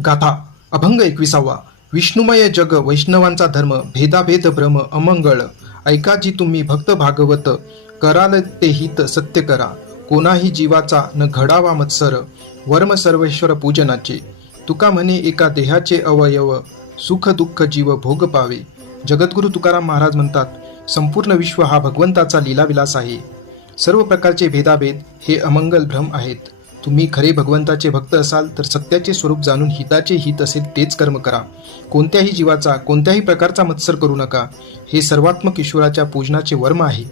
गाथा अभंग 21वा. विष्णुमय जग वैष्णवांचा धर्म भेदाभेद भ्रम अमंगळ. ऐका जी तुम्ही भक्त भागवत, कराल ते हित सत्य करा. कोणाही जीवाचा न घडावा मत्सर, वर्म सर्वेश्वर पूजनाचे. तुका म्हणे एका देहाचे अवयव, सुख दुःख जीव भोग पावे. जगद्गुरु तुकाराम महाराज म्हणतात, संपूर्ण विश्व हा भगवंताचा लीलाविलास आहे. सर्व प्रकारचे भेदाभेद हे अमंगल भ्रम आहेत. तुम्ही खरे भगवंताचे भक्त असाल तर सत्याचे स्वरूप जाणून हिताचे हित असेल तेच कर्म करा. कोणत्याही जीवाचा कोणत्याही प्रकारचा मत्सर करू नका. हे सर्वात्मक ईश्वराच्या पूजनाचे वर्म आहे.